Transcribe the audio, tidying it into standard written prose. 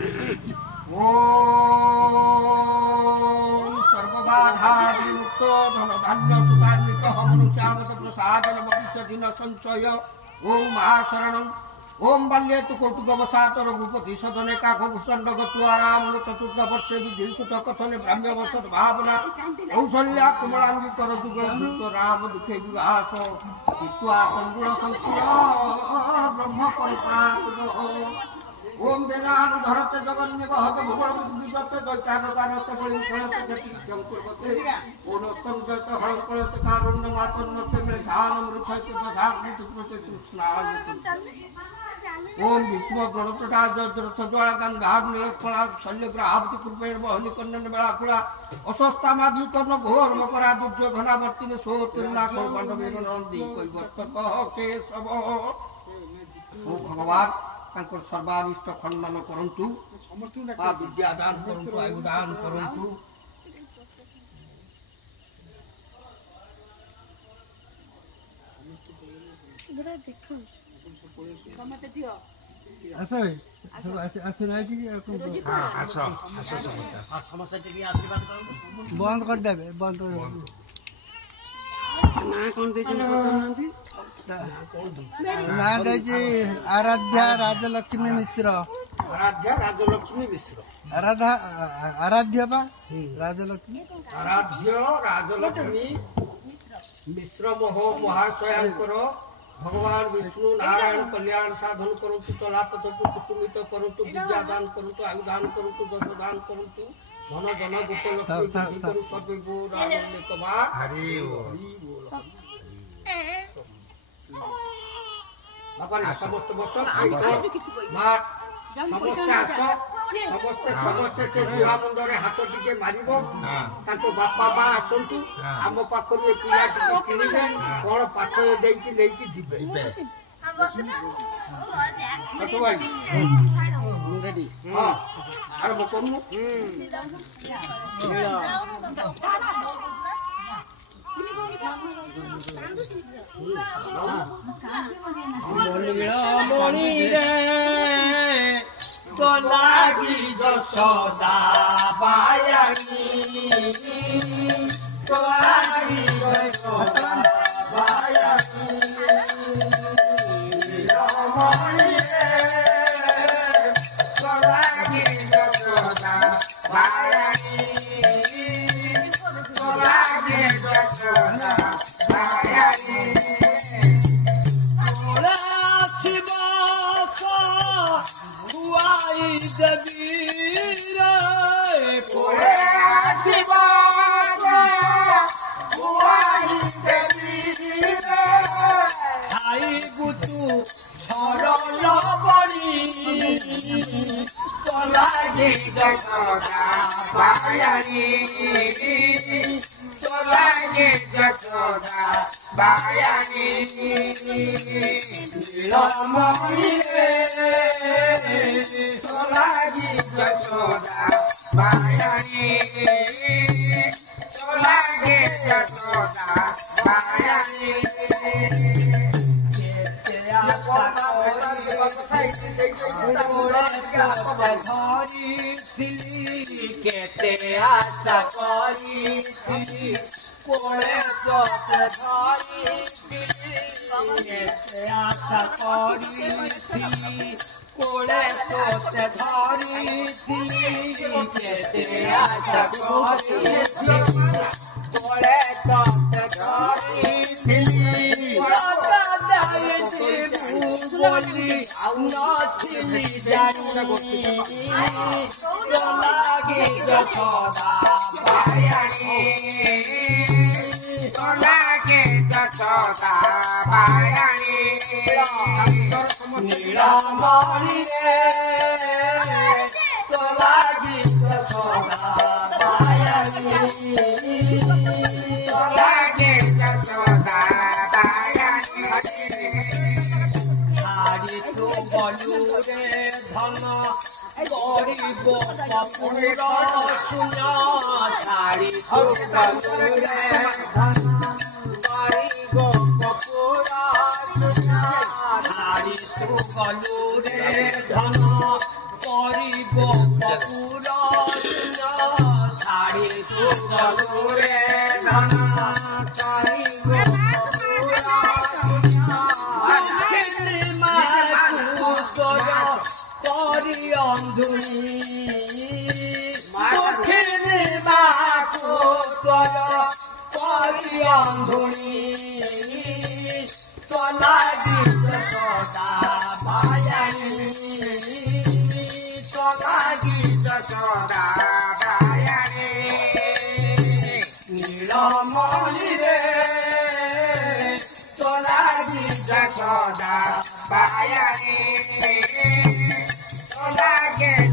ओम सर्वबाधा विमुक्त धन धान्य सुधान्वित मनुष्यावत प्रसादन भविष्यति न संचय ओम महाशरणं ओम बाल्ये तु कौतुकवशात रघुपति सदने काकभूषण गत्वाराम चतुर्थ वर्षे विधिकुत कथने ब्राह्म्यवसत भावना कौशल्या कुमलांगी करतु राम दुखे विवास हित्वा संगुण संकुल ब्रह्म परिपात ओम वेदान धरते जगन्य बहत भुवन विगत दैत्यागकारत बलिषणत जतिक्षम कुर्वते ओम तंजत हळकळत कारुण्य मातन्नते मे ध्यान मृथैत दशाग्नि प्रति कृष्णाय ओम विश्व गणप्रटा जरथ ज्वाला गंधार नीलकला शल्यग्राहवती कृपेण बहनि कन्नन बेलाकुला अस्वस्थामादि कर्ण घोर मकरा दुर्योधनावर्तिने सोतिर्ना कौपण्डवेन नंदी कैवर्तक केशव ओ भगवान तांकर सर्वारिष्ट खंडन करंतु विद्या दान करंतु आयु दान करंतु बड़ा देखो कमते दियो आसो आसो नहीं कि हां आसो आसो समस्त टीवी आशीर्वाद करंतु बंद कर देबे बंद कर ना कोन दे नंदी ना दे आराध्या राजलक्ष्मी मिश्र आराध्या राजलक्ष्मी मिश्र आराध्य बा राजलक्ष्मी आराध्य राजलक्ष्मी मिश्र महाशयांकर भगवान विष्णु नारायण कल्याण साधन करंतु तलापथ कुसुमित करंतु विद्या दान करंतु आयु दान करंतु दश दान करंतु धन धन गोपलक्ष्मी करू सबे गो राम कबा हरि बोल बाबा समस्त वर्ष मां समस्त आस समस्त से जुआ मुंडरे हाथ टिके मारिबो ताको बापा बा आसंतु आम पाखरु ए पिला टिके किनिबे कोन पाठ देइकी लेइकी जिबे छोटू भाई रेडी हां आर बकमु मणि रे लागी यशोदा बायानी लागी यशोदा बायानी मणि रे लागी यशोदा बायानी लागी यशोदा बायानी केते आशा करी कोले सत धरी केते आशा करी कोले सत धरी केते आशा करी कोले सत धरी बोली नथिली जानी लागे यशोदा बायानी लागे यशोदा बायानी नीलमणि रे लागे यशोदा बायानी लागे यशोदा बायानी आरी तो बलु रे धन गरीब कपूर सुना छाड़ी तो बलु रे धन गरीब कपूर सुना छाड़ी तो बलु रे धन गरीब গোপুর ছাড়ি তু গলুরে ধন ছাড়ি গোপুর করি অন্ধুনি দক্ষিণে মাকুর করি অন্ধুনি তোলা গীত সদা বায়ানি তোলা গীত সদা বায়ানি নীলমণি রে তোলা গীত সদা বায়ানি তোলা গীত